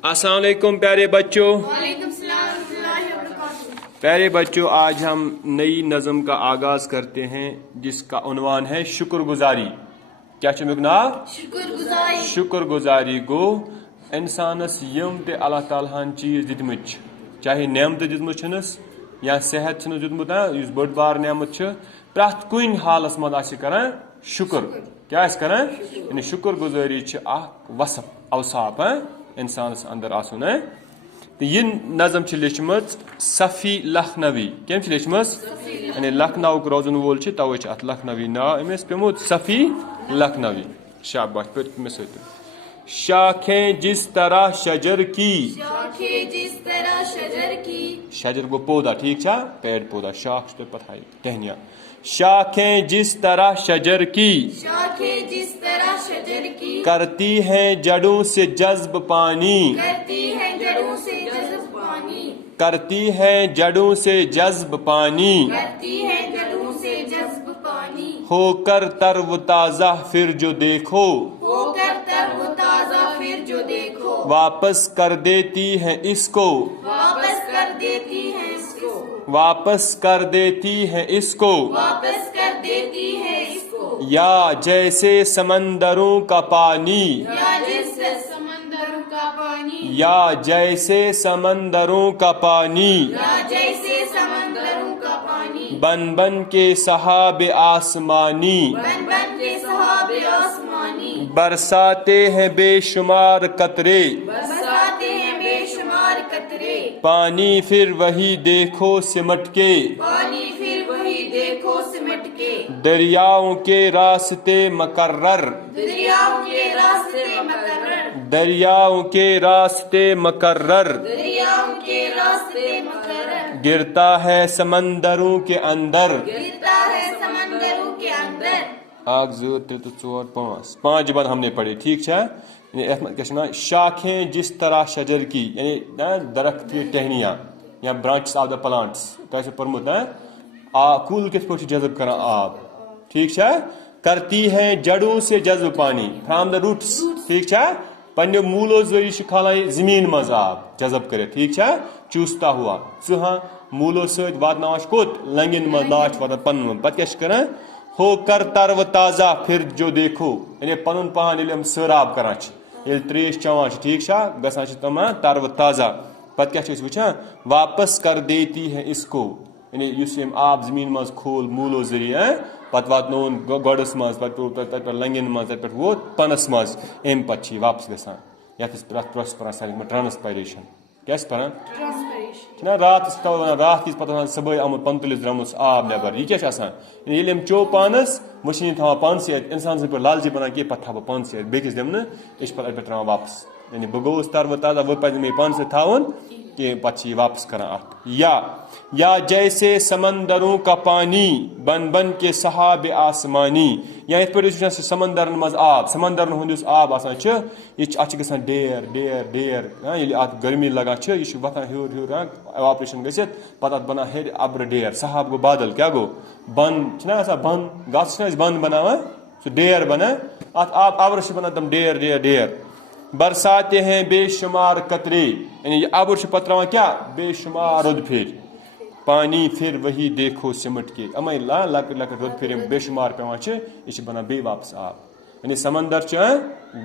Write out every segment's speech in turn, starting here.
अस्सलाम वालेकुम प्यारे बच्चों। वालेकुम सलाम रहमतुल्लाहि व बरकातहू। प्यारे बच्चों, आज हम नई नज़म का आगाज करते हैं जिसका उन्वान है शुक्रगुजारी। क्या चुमिक नाव? शुक्रगुजारी। शुक्रगुजारी गो इंसानस यम ते अल्लाह ताला चीज दितमत, चाहे नेमत दितमत या सेहत दितमुत, इस बड़ बार नेमत प्रथ कुन हालस मज करान शुक्र। क्या करान? यानी शुक्रगुजारी वसफ अवसाफ इंसानस अंदर आसन है। तो ये नज़म लिखम सफ़ी लखनवी। कम लिखम? यानी लखनऊ रोजन वोल तवे अत लखनवी नाव अमिस पेमुत सफ़ी लखनवी। शाबाश पे सत। शाखें जिस तरह शजर की, शाखें जिस तरह शजर की, शजर को पौधा, ठीक है, पेड़ पौधा, शाख तो पता है टहनिया। शाखें जिस तरह शजर की, शाखें जिस तरह शजर की, करती हैं जड़ों से जज्ब पानी, करती है जड़ों से जज्ब पानी, करती हैं जड़ों से जज्ब पानी, करती है जड़ों से जज्ब पानी, होकर तरवताजा फिर जो देखो, होकर तरोताजा फिर जो देखो, वापस कर देती है इसको, वापस कर देती है इसको, वापस कर देती है इसको, वापस कर देती है इसको, या जैसे समंदरों का पानी, या जैसे समंदरों का पानी, या जैसे समंदरों का पानी, या जैसे समंदरों का पानी, बन बन के सहाब आसमानी, बन बन के सहाबे आसमानी, बरसाते हैं बेशुमार कतरे, बरसाते हैं बेशुमार कतरे, पानी फिर वही देखो सिमट के, पानी फिर वही देखो सिमट के, दरियाओं के रास्ते मकर्रर, दरियाओं के रास्ते मकर्रर, दरियाओं के रास्ते मकर्रर, दरियाओं के रास्ते मकर्रर, गिरता है समंदरों के अंदर। गिरता है समंदरों के अंदर। आग जो 3 4 5 5 बार हमने पढ़ी, ठीक है। यानी शाखें जिस तरह शजर की, यानी दरख्त की टहनियाँ या ब्रांचेस ऑफ द प्लांट्स, कैसे परमुत है कुल किस पे जज्ब करा आब, ठीक है। करती हैं जड़ों से जज्ब पानी, फ्रॉम द रूट्स, ठीक है। पन्ने मूलो जरिए खाला जमीन मज आब जज्ब करे, ठीक है, चूसता हुआ सुहा मूलो सत वातनाश कोत लंगिन मज नाश वात पन पत क्या करा होकर तरव ताजा फिर जो देखो, यानी पनुन पान हम सराब करान त्रेश चवान, ठीक है, गसान तम तरव ताजा, पत क्या वुचान वापस कर देती है इसको, यानी आब जमीन मज खोल मूलो जरिए पत वातन गड़स मज पे लंगिन मज पे वोत पनस मज अम पे वापस गसान ये प्रोस पान ट्रांसपरेशन। क्या पान ना रात रात पता सुबह आमुत 45 द्रमुस आब नबर, यह क्या ये चो पानस मशीन थवा पान से इंसान पे लालची बना कि पे थव पान से बेकिस दिम पे पे त्रान वापस, यानी बह गोस तरव ताजा वो पे मे पान से थवन कि पे वापस करान। या जैसे समंदरों का पानी बन बन के सहाब आसमानी, या इत पे समंदर मज आब, समंदर हूँ आब यह डेर डेर डेर ये गर्मी लगान यह वथान हूर हूर ऑपरेशन गसित पत बना हेर अब्र डेर, सहाब गो बादल, क्या गो बन बन गस बंद बना सह डेर बना अत आब अब्र बना तम डेर डेर डेर। बरसाते हैं बेशुमार कतरे, यानी अब्र पे त्रान क्या बेशुमार रुद फिर, पानी फिर वही देखो सिमट के, अमे लक लक रुद फिर बेशुमार पे यह बना बे वापस आब, यानी समंदर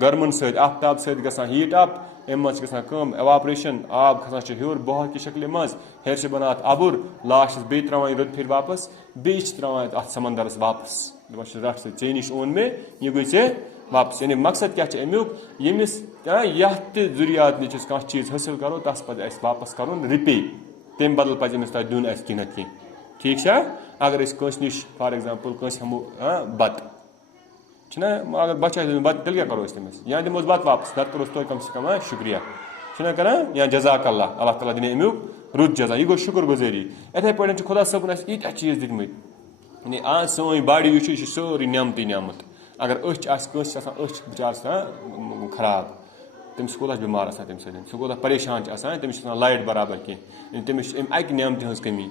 गर्मन सत आफ्ताब सत गसान हीट अप, अम गसान एवापरेशन, आब खसान हूर बहुत की शक्ल मज हेर से बना अबुर, लास्ट बे त्रान रुद फिर वापस बे त्रान अत समंदरस वापस रट से चे नश ओन मे यह गई चे वापस। यानी मकसद क्या अमुक यमिस जुरियात नश कह चीज हासिल करो तस पे वापस कर रिपे, तम बदल पे अमिस तक दिन कह ना कह, ठीक है। अगर कंस नश फॉर एग्जाम्पल कंस हमो बत अगर बच्चा बत तेल क्या करो तमिस, या दिमोस बत वापस नत करो तो कम से कम शुक्रिया करान, या जजाक अल्लाह, अल्लाह ताला दिन अमुक रुत जजा, यह गो शुक्र गुजारी। इथे पे खुदा सबन यीत्या चीज दितमत, यानी आज सोन बॉडी वो सोरी नियामत नियामत, अगर अच बिचार खराब तमिस कोत बीमार तम सह कोत परेशान तमिस लाइट बराबर कह, तमिस अक नियमत हज कमी,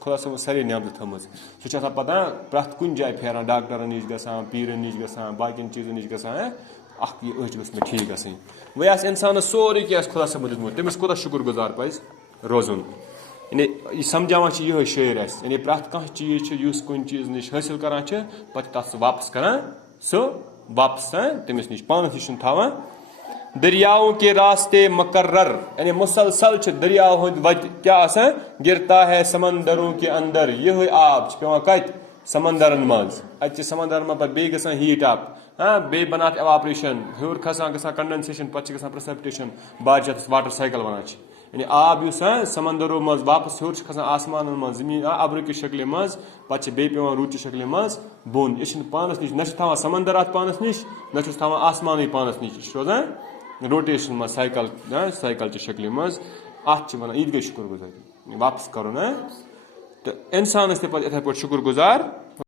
खुदा सब सारे नियमत थम सह पता प्रथ कुन जाए फेरान डॉक्टरन नश गसान पीरन नश गसान बाकिन चीजन नश गसान اخ یہ أچھ گٔژھ مےٚ ٹھیٖک گژھٕنۍ وۄنۍ آسہِ اِنسانَس سورُے کینٛہہ آسہِ خۄدا صٲبَن دیُتمُت تٔمِس کوٗتاہ شُکُر گُزار پَزِ روزُن یعنی یہِ سَمجھاوان چھِ یِہوٚے شٲعر اَسہِ یعنی پرٛٮ۪تھ کانٛہہ چیٖز چھُ یُس کُنہِ چیٖز نِش حٲصِل کَران چھِ پَتہٕ چھِ تَتھ سُہ واپَس کَران سُہ واپَس تٔمِس نِش پانَس نِش چھُنہٕ تھاوان دریاؤں کے راستے مقرر یعنی مُسلسل چھِ دٔریاو ہٕنٛدۍ وَتہِ کیٛاہ آسان گرتا ہے سمندروں کے اندر یِہوٚے آب چھِ پٮ۪وان کَتہِ سمندرن منٛز اَتہِ چھِ سمندرن منٛز پَتہٕ بیٚیہِ گژھان ہیٖٹ اَپ بیٚیہِ بَنان اَتھ ایواپریشَن ہیوٚر کھسان گژھان کنڈنسیشَن پَتہٕ چھِ گژھان پرٛسپٹیشَن بعد چھِ اَتھ واٹر سایکل وَنان چھِ یعنی آب یُس سمندرو منٛز واپَس ہیوٚر چھِ کھسان آسمانَن منٛز زٔمیٖن اَبرٕ کہِ شکلہِ منٛز پَتہٕ چھِ بیٚیہِ پیٚوان روٗدٕ چہِ شکلہِ منٛز بۄن یہِ چھِنہٕ پانَس نِش نہ چھِ تھاوان سمندر اَتھ پانَس نِش نہ چھُس تھاوان آسمانٕے پانَس نِش یہِ چھُ روزان روٹیشن منٛز سایکل سایکل چہِ شکلہِ منٛز اَتھ چھِ وَنان یہِ تہِ گٔے شُکُر گُزٲری واپَس کَرُن تہٕ اِنسانَس تہِ پَزِ یِتھَے پٲٹھۍ شُکُر گُزار